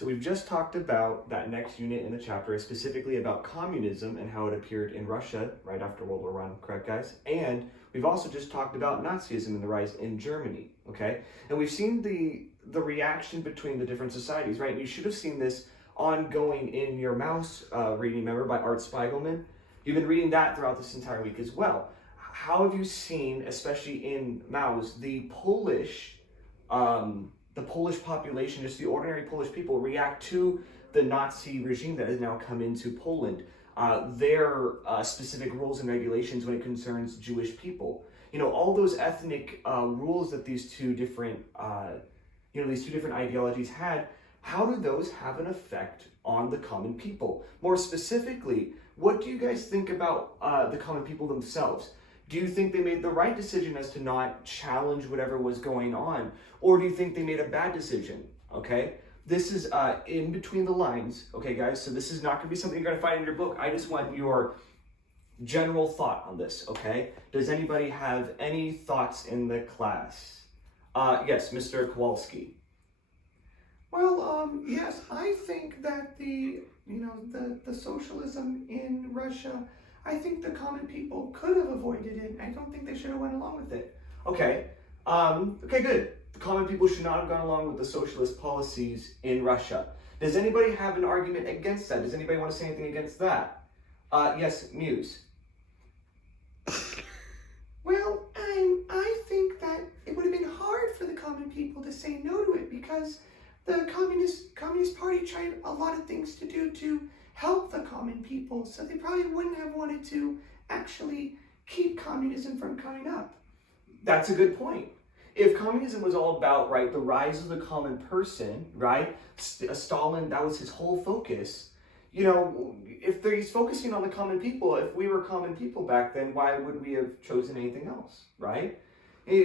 So we've just talked about that next unit in the chapter, specifically about communism and how it appeared in Russia right after World War I, correct guys? And we've also just talked about Nazism and the rise in Germany, okay? And we've seen the reaction between the different societies, right? You should have seen this ongoing in your Mouse reading, remember, by Art Spiegelman? You've been reading that throughout this entire week as well. How have you seen, especially in Mouse, the Polish population, just the ordinary Polish people, react to the Nazi regime that has now come into Poland, their specific rules and regulations when it concerns Jewish people. You know, all those ethnic rules that these two different ideologies had, how do those have an effect on the common people? More specifically, what do you guys think about the common people themselves? Do you think they made the right decision as to not challenge whatever was going on? Or do you think they made a bad decision? Okay? This is in between the lines, okay, guys? So this is not going to be something you're going to find in your book. I just want your general thought on this, okay? Does anybody have any thoughts in the class? Yes, Mr. Kowalski. Well, yes, I think that the socialism in Russia, I think the common people could have avoided it. I don't think they should have went along with it. Okay. Okay, good. The common people should not have gone along with the socialist policies in Russia. Does anybody have an argument against that? Does anybody want to say anything against that? Yes, Muse. Well, I think that it would have been hard for the common people to say no to it because the Communist Party tried a lot of things to do to help the common people, so they probably wouldn't have wanted to actually keep communism from coming up. That's a good point. If communism was all about, right, the rise of the common person, right, Stalin, that was his whole focus, you know, if he's focusing on the common people, if we were common people back then, why would we have chosen anything else, right?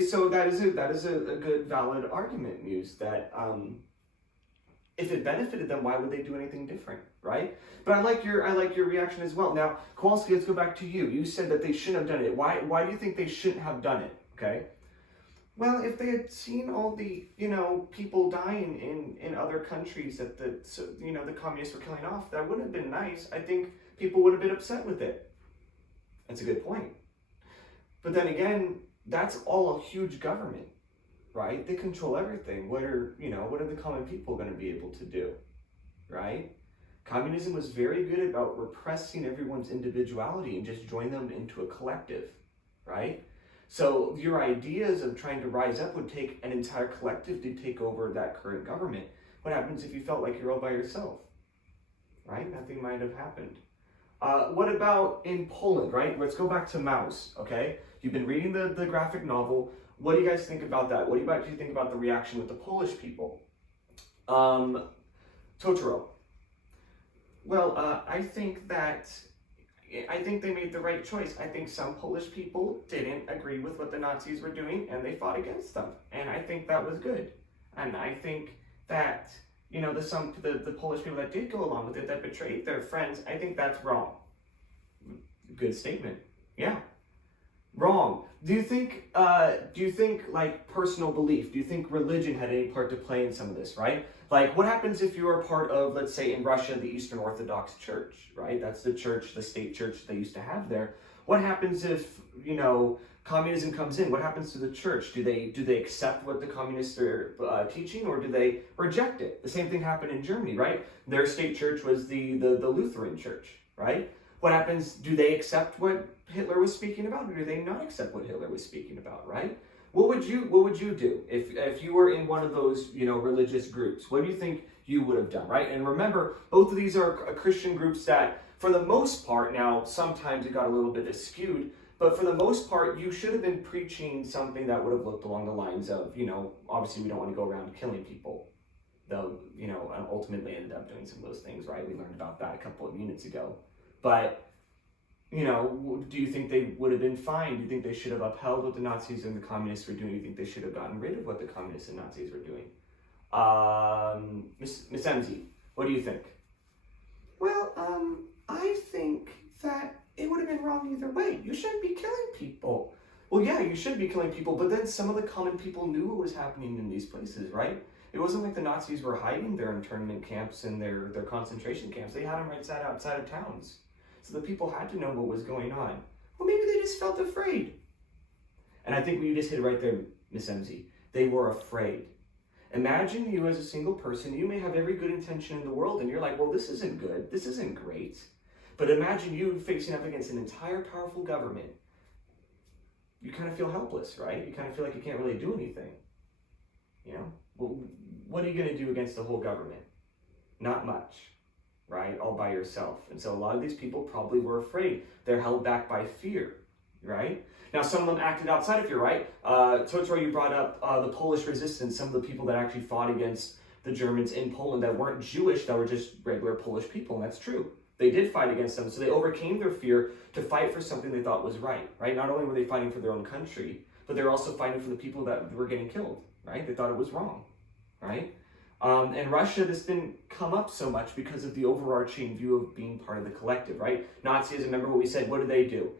So that is a good, valid argument, Muse, that if it benefited them, why would they do anything different, right? But I like your reaction as well. Now, Kowalski, let's go back to you. You said that they shouldn't have done it. Why do you think they shouldn't have done it? Okay. Well, if they had seen all the people dying in other countries that the communists were killing off, that wouldn't have been nice. I think people would have been upset with it. That's a good point. But then again, that's all a huge government. Right? They control everything. What are the common people going to be able to do? Right? Communism was very good about repressing everyone's individuality and just join them into a collective. Right? So your ideas of trying to rise up would take an entire collective to take over that current government. What happens if you felt like you're all by yourself? Right? Nothing might have happened. What about in Poland, right? Let's go back to Mouse, okay? You've been reading the graphic novel. What do you guys think about that? What do you think about the reaction with the Polish people? Totoro. Well, I think they made the right choice. I think some Polish people didn't agree with what the Nazis were doing, and they fought against them. And I think that was good. And I think that, the Polish people that did go along with it, that betrayed their friends, I think that's wrong. Good statement. Yeah. Wrong. Do you think like personal belief, do you think religion had any part to play in some of this, right? Like what happens if you are part of, let's say in Russia, the Eastern Orthodox Church, right? That's the church, the state church they used to have there. What happens if, communism comes in? What happens to the church? Do they accept what the communists are teaching, or do they reject it? The same thing happened in Germany, right? Their state church was the Lutheran church, right? What happens? Do they accept what Hitler was speaking about, or do they not accept what Hitler was speaking about, right? What would you do if you were in one of those, religious groups? What do you think you would have done, right? And remember, both of these are Christian groups that, for the most part, now sometimes it got a little bit skewed, but for the most part, you should have been preaching something that would have looked along the lines of, obviously we don't want to go around killing people, though, ultimately ended up doing some of those things, right? We learned about that a couple of units ago. But, do you think they would have been fine? Do you think they should have upheld what the Nazis and the communists were doing? Do you think they should have gotten rid of what the communists and Nazis were doing? Miss Emsey, what do you think? Well, I think that it would have been wrong either way. You shouldn't be killing people. Well, yeah, you should be killing people, but then some of the common people knew what was happening in these places, right? It wasn't like the Nazis were hiding their internment camps and their concentration camps. They had them right outside of towns. So the people had to know what was going on. Well, maybe they just felt afraid. And I think you just hit it right there, Miss MZ. They were afraid. Imagine you as a single person, you may have every good intention in the world, and you're like, well, this isn't good, this isn't great. But imagine you facing up against an entire powerful government. You kind of feel helpless, right? You kind of feel like you can't really do anything. You know, well, what are you going to do against the whole government? Not much, right? All by yourself. And so a lot of these people probably were afraid. They're held back by fear, right? Now, some of them acted outside of fear, right? Totoro, you brought up the Polish resistance, some of the people that actually fought against the Germans in Poland that weren't Jewish, that were just regular Polish people, and that's true. They did fight against them, so they overcame their fear to fight for something they thought was right? Not only were they fighting for their own country, but they were also fighting for the people that were getting killed, right? They thought it was wrong, right? And Russia, this didn't come up so much because of the overarching view of being part of the collective, right? Nazism, remember what we said, what did they do?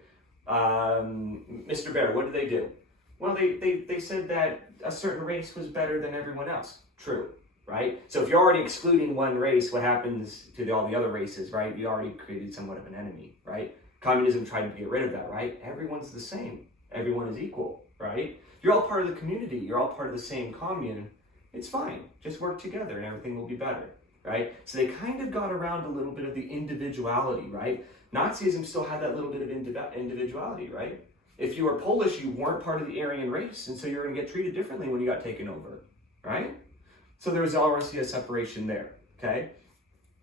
Mr. Bear, what did they do? Well, they said that a certain race was better than everyone else. True, right? So if you're already excluding one race, what happens to all the other races, right? You already created somewhat of an enemy, right? Communism tried to get rid of that, right? Everyone's the same. Everyone is equal, right? You're all part of the community. You're all part of the same commune. It's fine. Just work together and everything will be better, right? So they kind of got around a little bit of the individuality, right? Nazism still had that little bit of individuality, right? If you were Polish, you weren't part of the Aryan race, and so you're going to get treated differently when you got taken over, right? So there was already a separation there, okay?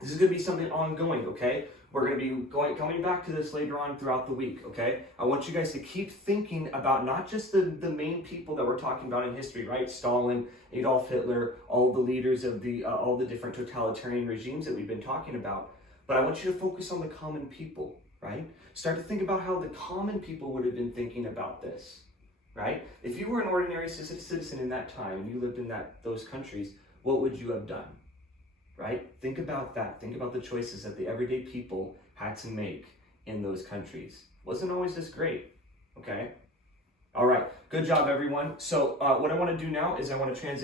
This is going to be something ongoing, okay? We're going to be coming back to this later on throughout the week, okay? I want you guys to keep thinking about not just the main people that we're talking about in history, right? Stalin, Adolf Hitler, all the leaders of all the different totalitarian regimes that we've been talking about, but I want you to focus on the common people, right? Start to think about how the common people would have been thinking about this, right? If you were an ordinary citizen in that time and you lived in those countries, what would you have done? Right? Think about that. Think about the choices that the everyday people had to make in those countries. Wasn't always this great, okay? All right, good job, everyone. So what I want to do now is I want to transition